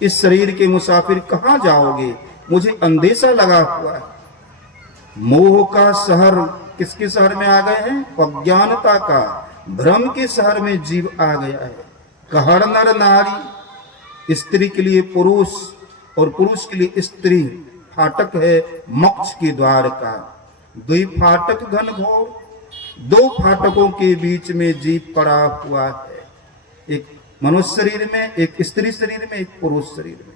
इस शरीर के मुसाफिर कहां जाओगे? मुझे अंदेशा लगा हुआ है। मोह का शहर, किसके शहर में आ गए हैं? अज्ञानता का, भ्रम के शहर में जीव आ गया है। कहर नर नारी, स्त्री के लिए पुरुष और पुरुष के लिए स्त्री, फाटक है मोक्ष के द्वार का। दुई फाटक घन घोर, 2 फाटकों के बीच में जीव पड़ा हुआ है, एक मनुष्य शरीर में, एक स्त्री शरीर में, एक पुरुष शरीर में।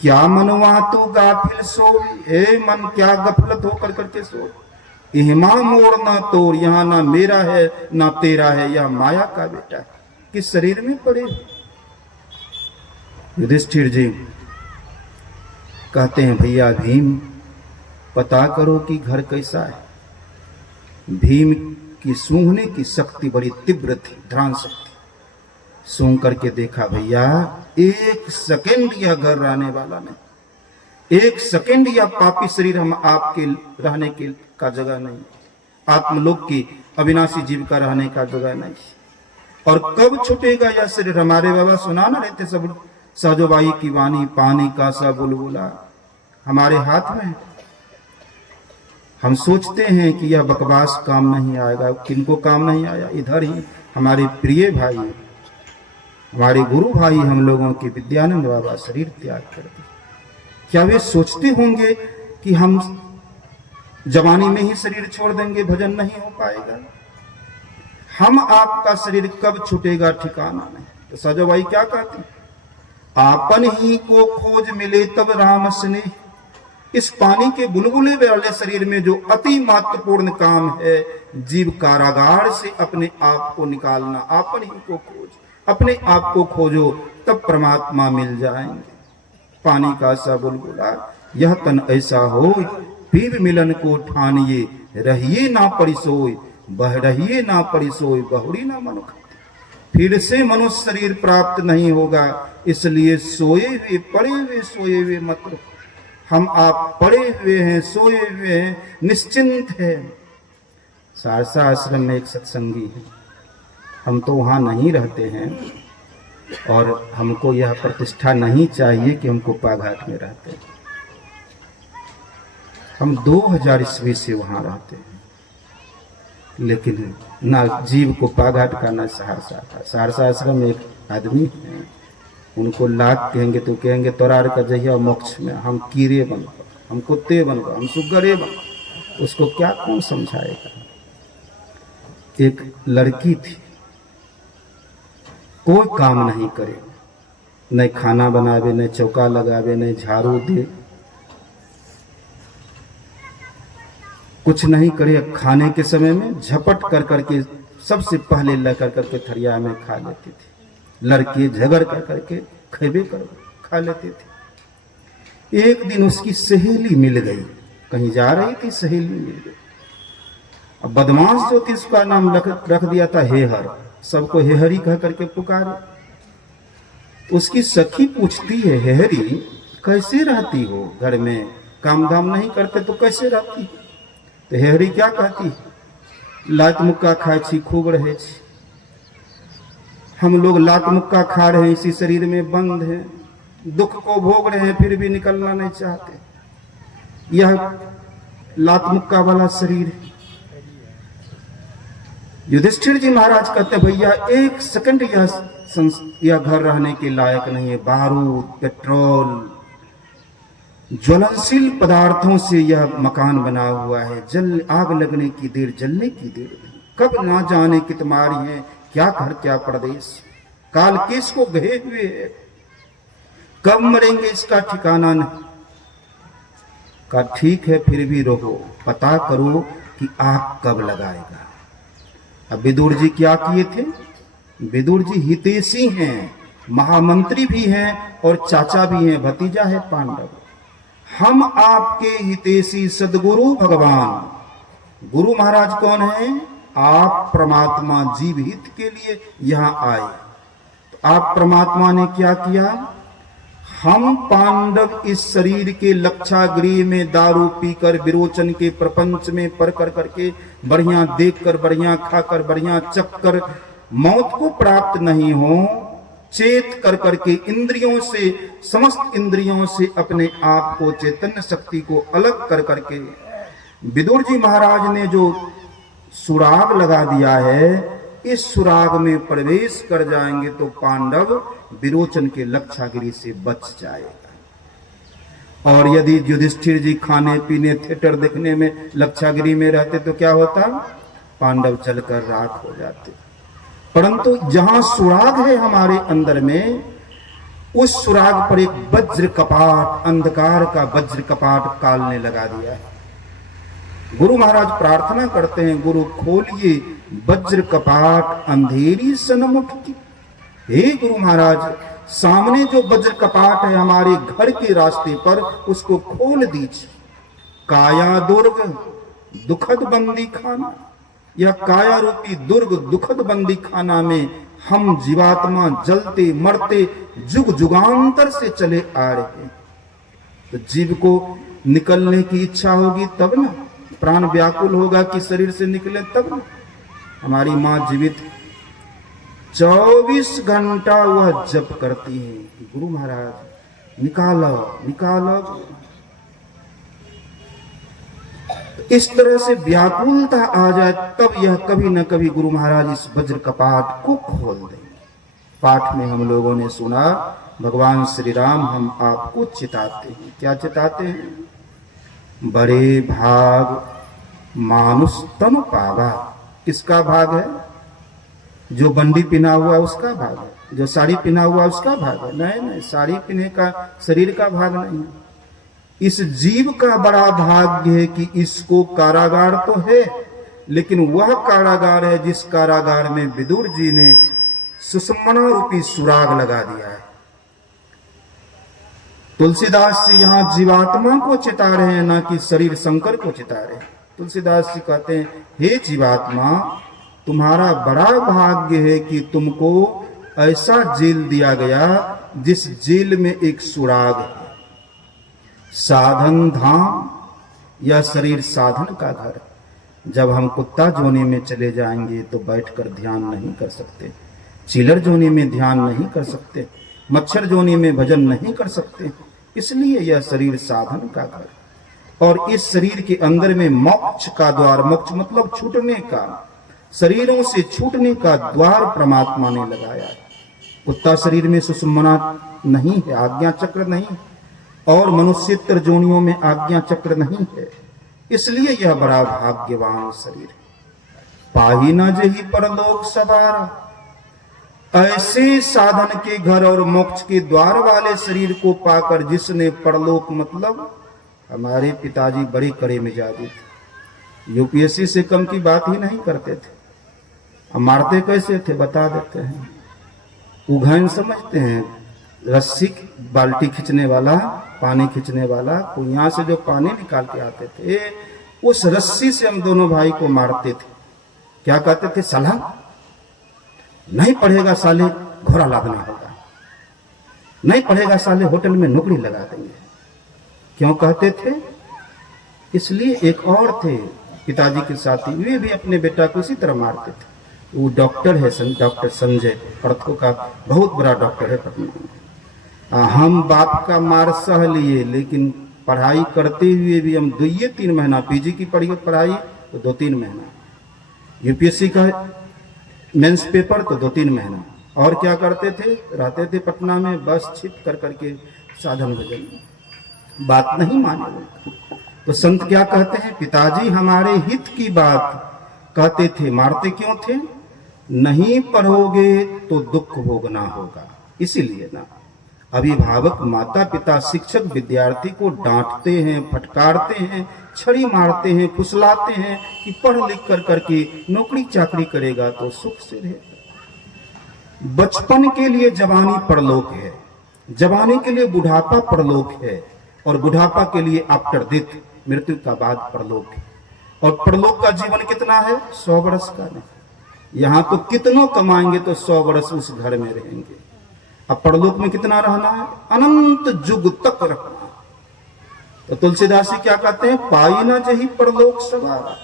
क्या मनवा तो गाफिल सो, हे मन क्या गफलत होकर करके सो। इहमा मोर ना तोर, यहाँ ना मेरा है ना तेरा है, यह माया का बेटा है। किस शरीर में पड़े? युधिष्ठिर जी कहते हैं, भैया भीम पता करो कि घर कैसा है। भीम की सूंघने की शक्ति बड़ी तीव्र थी, ध्यान शक्ति। सूंघ करके देखा, भैया 1 सेकंड यह घर रहने वाला नहीं, 1 सेकंड यह पापी शरीर हम आपके रहने का जगह नहीं, आत्मलोक की अविनाशी जीव का रहने का जगह नहीं। और कब छूटेगा यह शरीर। हमारे बाबा सुना ना रहते सब सहजोबाई की वाणी, पानी का सा बुलबुला हमारे हाथ में। हम सोचते हैं कि यह बकवास काम नहीं आएगा। किनको काम नहीं आया? इधर ही हमारे प्रिय भाई, हमारे गुरु भाई हम लोगों के विद्यानंद बाबा शरीर त्याग कर दिए। क्या वे सोचते होंगे कि हम जवानी में ही शरीर छोड़ देंगे, भजन नहीं हो पाएगा? हम आपका शरीर कब छूटेगा ठिकाना नहीं। तो सजोबाई क्या कहती? आपन ही को खोज मिले तब राम स्नेह। इस पानी के बुलबुले वाले शरीर में जो अति महत्वपूर्ण काम है, जीव कारागार से अपने आप को निकालना। आपन ही को खोज, अपने आप को खोजो तब परमात्मा मिल जाएंगे। पानी का सा बुलबुला यह तन ऐसा हो, फिर मिलन को ठानिए, रहिए ना परिसोई, बह रहिए ना परिसोई, बहुरी ना मनुख। फिर से मनुष्य शरीर प्राप्त नहीं होगा, इसलिए सोए हुए पड़े हुए सोए हुए मत रहो। हम आप पड़े हुए हैं, सोए हुए हैं, निश्चिंत है। सहरसा आश्रम में एक सत्संगी है, हम तो वहाँ नहीं रहते हैं और हमको यह प्रतिष्ठा नहीं चाहिए कि हम कोपा घाट में रहते हैं। हम 2000 ईस्वी से वहाँ रहते हैं, लेकिन ना जीव कोपा घाट का ना सहरसा का। सहरसा आश्रम में एक आदमी है, उनको लाख कहेंगे तो कहेंगे तोरार का जहिया मोक्ष में। हम कीड़े बन गए, हम कुत्ते बन गए, हम सुगरे बन गए, उसको क्या कौन समझाएगा। एक लड़की थी, कोई काम नहीं करे, न खाना बनावे, न चौका लगावे, न झाड़ू दे, कुछ नहीं करे। खाने के समय में झपट कर करके सबसे पहले लेकर करके थरिया में खा लेती थी। लड़के झगड़ कर करके खेबे कर खा लेते थे। एक दिन उसकी सहेली मिल गई, कहीं जा रही थी, सहेली मिल गई। अब बदमाश जो थी उसका नाम रख दिया था हेहर, सबको हेहरी कह करके पुकारे। उसकी सखी पूछती है, हेहरी कैसे रहती हो, घर में काम धाम नहीं करते तो कैसे रहती? तो हेहरी क्या कहती? लात मुक्का खाए छी, खूब रहे छी। हम लोग लात मुक्का खा रहे हैं, इसी शरीर में बंद हैं, दुख को भोग रहे हैं, फिर भी निकलना नहीं चाहते। यह लात मुक्का वाला शरीर है। युधिष्ठिर जी महाराज कहते भैया एक सेकंड यह घर रहने के लायक नहीं है। बारूद, पेट्रोल, ज्वलनशील पदार्थों से यह मकान बना हुआ है। आग लगने की देर, जलने की देर नहीं। कब ना जाने कि तुम्हारी है, क्या घर क्या प्रदेश, काल केस को गए हुए है, कब मरेंगे इसका ठिकाना नहीं। का ठीक है, फिर भी रहो, पता करो कि आग कब लगाएगा। अब विदुर जी क्या किए थे? विदुर जी हितैषी हैं, महामंत्री भी हैं और चाचा भी हैं, भतीजा है पांडव। हम आपके हितैषी सदगुरु भगवान गुरु महाराज कौन है? आप परमात्मा जीव हित के लिए यहाँ आए। तो आप परमात्मा ने क्या किया? हम पांडव इस शरीर के लक्षागृह में दारू पीकर विरोचन के प्रपंच में पर कर करके बढ़िया देखकर, बढ़िया खाकर, बढ़िया चखकर मौत को प्राप्त नहीं हो, चेत कर करके इंद्रियों से, समस्त इंद्रियों से अपने आप को, चैतन्य शक्ति को अलग कर करके विदुर जी महाराज ने जो सुराग लगा दिया है, इस सुराग में प्रवेश कर जाएंगे तो पांडव विरोचन के लक्षागिरी से बच जाएगा। और यदि युधिष्ठिर जी खाने पीने, थिएटर देखने में लक्षागिरी में रहते तो क्या होता? पांडव जलकर राख हो जाते। परंतु जहां सुराग है हमारे अंदर में, उस सुराग पर एक वज्र कपाट, अंधकार का वज्र कपाट काल ने लगा दिया है। गुरु महाराज प्रार्थना करते हैं, गुरु खोलिए वज्र कपाट अंधेरी सन्मुख की। हे गुरु महाराज, सामने जो वज्र कपाट है हमारे घर के रास्ते पर, उसको खोल दीजिए। काया दुर्ग दुखद बंदी खाना, यह काया रूपी दुर्ग दुखद बंदी खाना में हम जीवात्मा जलते मरते जुग जुगांतर से चले आ रहे हैं। तो जीव को निकलने की इच्छा होगी तब ना, प्राण व्याकुल होगा कि शरीर से निकले तब ना। हमारी माँ जीवित, 24 घंटा वह जप करती है कि गुरु महाराज निकालो निकालो। इस तरह से व्याकुलता आ जाए तब यह कभी न कभी गुरु महाराज इस वज्र कपाट को खोल देंगे। पाठ में हम लोगों ने सुना भगवान श्री राम हम आपको चिताते हैं। क्या चिताते हैं? बड़े भाग मानुष तनु पावा। किसका भाग है? जो बंडी पिना हुआ उसका भाग है, जो साड़ी पिना हुआ उसका भाग है? नहीं नहीं, साड़ी पिने का शरीर का भाग नहीं है। इस जीव का बड़ा भाग्य है कि इसको कारागार तो है, लेकिन वह कारागार है जिस कारागार में विदुर जी ने सुषुम्ना रूपी सुराग लगा दिया है। तुलसीदास जी यहाँ जीवात्मा को चिता रहे हैं, ना कि शरीर शंकर को चिता रहे हैं। तुलसीदास जी कहते हैं, हे जीवात्मा, तुम्हारा बड़ा भाग्य है कि तुमको ऐसा जेल दिया गया जिस जेल में एक सुराग है। साधन धाम या शरीर साधन का घर। जब हम कुत्ता जोनी में चले जाएंगे तो बैठकर ध्यान नहीं कर सकते, चिलर जोनी में ध्यान नहीं कर सकते, मच्छर जोनी में भजन नहीं कर सकते। इसलिए यह शरीर साधन का घर। और इस शरीर के अंदर में मोक्ष का द्वार, मोक्ष मतलब छूटने का, शरीरों से छूटने का द्वार परमात्मा ने लगाया है। कुत्ता शरीर में सुषुम्ना नहीं है, आज्ञा चक्र नहीं, और मनुष्यतर जोनियों में आज्ञा चक्र नहीं है। इसलिए यह बड़ा भाग्यवान शरीर है। पाही न जही परलोक सवार। ऐसे साधन के घर और मोक्ष के द्वार वाले शरीर को पाकर जिसने परलोक, मतलब हमारे पिताजी बड़े कड़े मिजाजी थे, यूपीएससी से कम की बात ही नहीं करते थे। हम मारते कैसे थे बता देते हैं। उघैन समझते हैं, रस्सी बाल्टी खींचने वाला, पानी खींचने वाला, तो यहाँ से जो पानी निकाल के आते थे उस रस्सी से हम दोनों भाई को मारते थे। क्या कहते थे? साला नहीं पढ़ेगा साले घोड़ा लादना होगा, नहीं पढ़ेगा साले होटल में नौकरी लगा देंगे। क्यों कहते थे? इसलिए एक और थे पिताजी के साथी, वे भी अपने बेटा को इसी तरह मारते थे। वो डॉक्टर है, डॉक्टर संजय, पर्थों का बहुत बड़ा डॉक्टर है पटना में। हम बाप का मार सह लिए, लेकिन पढ़ाई करते हुए भी हम 2-3 महीना, पीजी की पढ़ाई तो 2-3 महीना, यूपीएससी का मेंस पेपर तो 2-3 महीना। और क्या करते थे? रहते थे पटना में, बस छिप कर करके साधन भजन। बात नहीं माने तो संत क्या कहते हैं? पिताजी हमारे हित की बात कहते थे, मारते क्यों थे? नहीं पढ़ोगे तो दुख भोगना होगा। इसीलिए ना अभिभावक, माता पिता, शिक्षक विद्यार्थी को डांटते हैं, फटकारते हैं, छड़ी मारते हैं, फुसलाते हैं कि पढ़ लिख कर करके नौकरी चाकरी करेगा तो सुख से रहेगा। बचपन के लिए जवानी परलोक है, जवानी के लिए बुढ़ापा परलोक है, और बुढ़ापा के लिए आफ्टर डेथ, मृत्यु का बाद परलोक है। और परलोक का जीवन कितना है? 100 वर्ष का नहीं। यहाँ तो कितनों कमाएंगे तो 100 वर्ष उस घर में रहेंगे। अब परलोक में कितना रहना है? अनंत युग तक रहना। तो तुलसीदास जी क्या कहते हैं? पाई न जही परलोक सवारा।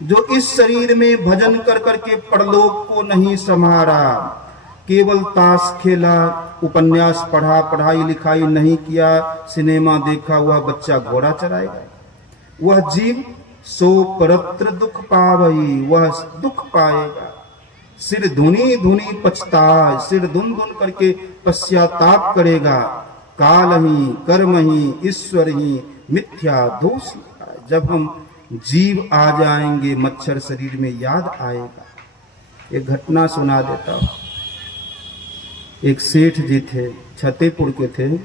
जो इस शरीर में भजन कर करके परलोक को नहीं संभारा, केवल ताश खेला, उपन्यास पढ़ा, पढ़ाई लिखाई नहीं किया, सिनेमा देखा, वह बच्चा घोड़ा चराएगा। वह जीव सो परत्र दुख पावई, वह दुख पाएगा। सिर धुनी धुनी पछताए, सिर धुन धुन करके पश्चाताप करेगा। काल ही, कर्म ही, ईश्वर ही, मिथ्या दोष। जब हम जीव आ जाएंगे, मच्छर शरीर में याद आएगा। एक घटना सुना देता हूं। एक सेठ जी थे, छतेपुर के थे,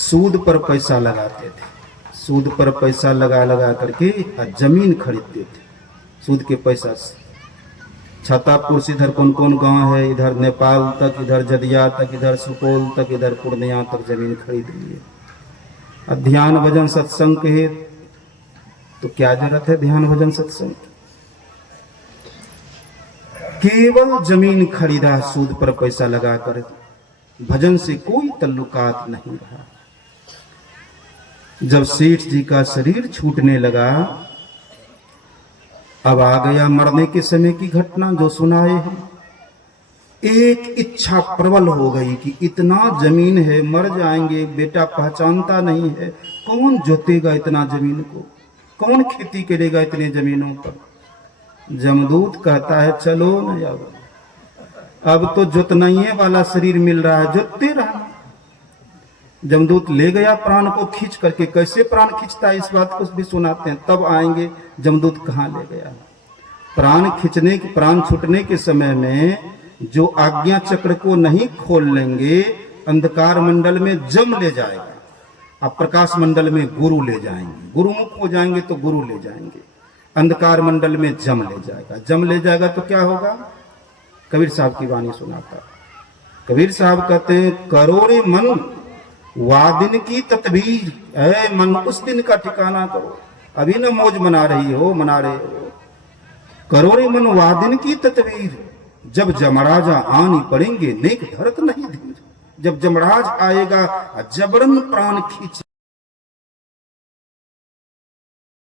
सूद पर पैसा लगाते थे। सूद पर पैसा लगा लगा करके जमीन खरीदते थे सूद के पैसा से। छतापुर से इधर कौन कौन गांव है, इधर नेपाल तक, इधर जदिया तक, इधर सुपौल तक, इधर पूर्णिया तक जमीन खरीद लिए। ध्यान भजन सत्संग के तो क्या जरूरत है ध्यान भजन सत्संग? केवल जमीन खरीदा सूद पर पैसा लगाकर, भजन से कोई तल्लुकात नहीं रहा। जब सेठ जी का शरीर छूटने लगा, अब आ गया मरने के समय की घटना जो सुनाए हैं। एक इच्छा प्रबल हो गई कि इतना जमीन है, मर जाएंगे, बेटा पहचानता नहीं है, कौन जोतेगा इतना जमीन को, कौन खेती करेगा इतने जमीनों पर। जमदूत कहता है चलो न जाओ, अब तो जोतनाइये वाला शरीर मिल रहा है, जोतते रहना। जमदूत ले गया प्राण को खींच करके। कैसे प्राण खींचता है इस बात को भी सुनाते हैं, तब आएंगे जमदूत कहाँ ले गया। प्राण छूटने के समय में जो आज्ञा चक्र को नहीं खोल लेंगे, अंधकार मंडल में जम ले जाएगा, अब प्रकाश मंडल में गुरु ले जाएंगे, गुरुमुख हो जाएंगे तो गुरु ले जाएंगे, अंधकार मंडल में जम ले जाएगा। जम ले जाएगा तो क्या होगा, कबीर साहब की वाणी सुनाता। कबीर साहब कहते हैं, करो रे मन वादिन की तदबीर, ऐ मन उस दिन का ठिकाना करो, अभी न मौज मना रहे हो। करो रे मन वादिन की तदबीर, जब जमराजा आनी पड़ेंगे नेक धरत नहीं धीर। जब जमराज आएगा जबरन प्राण खींच